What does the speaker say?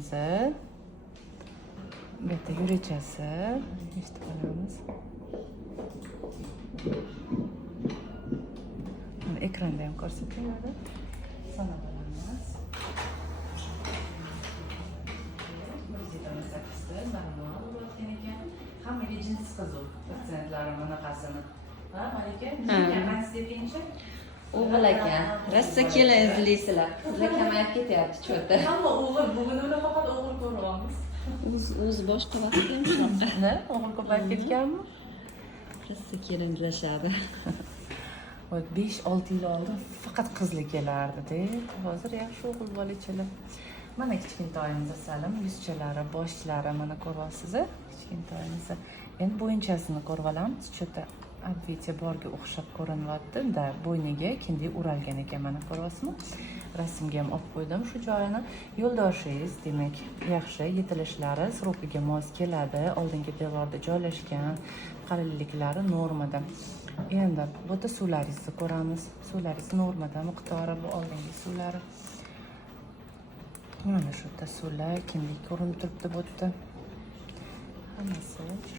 toshimizni. Bu yerda yurechasi. Eshitib olamiz. Mana ekranda ham ko'rsatiladi. Sanab olamiz. Hammaga jins qiziq patsientlari bunaqasini. Ha, Malika? Nega qanday deyincha? O'g'il ekan. Rossa kelin izlaysizlar. Qizlar kamayib ketyapti cho'ta. Hamma o'g'il, bugun uni faqat o'g'il ko'ryapmiz. O'zi boshqa vaqtda ham shunaqa. Ne? O'g'il ko'payib ketganmi? Rossa kelinlashadi. 5-6 yil oldin faqat qizli kelardi-da. Hozir yaxshi o'g'il bola-chalar. Mana kichkintoyimiz Salim, yuzchalari, boshlari mana ko'ryapsiz. Kichkintoyimiz. Endi bo'yinchasini ko'rib olamiz. Cho'ta obvitya borga o'xshab ko'rinyapti-da, bo'yniga kindiy uralgan ekan, mana ko'ryapsizmi? Rasmga ham olib qo'ydim shu joyini. Yo'ldoshingiz, demak, yaxshi yetilishlari srokiga mos keladi, oldingi devorda joylashgan, qalinliklari normada. Endi bu yerda suvlaringizni ko'ramiz. Suvlaringiz normada, miqdori bu oldingi suvlari. Mana shu yerda suvlar, kindik ko'rinib turibdi bu yerda. Hammasi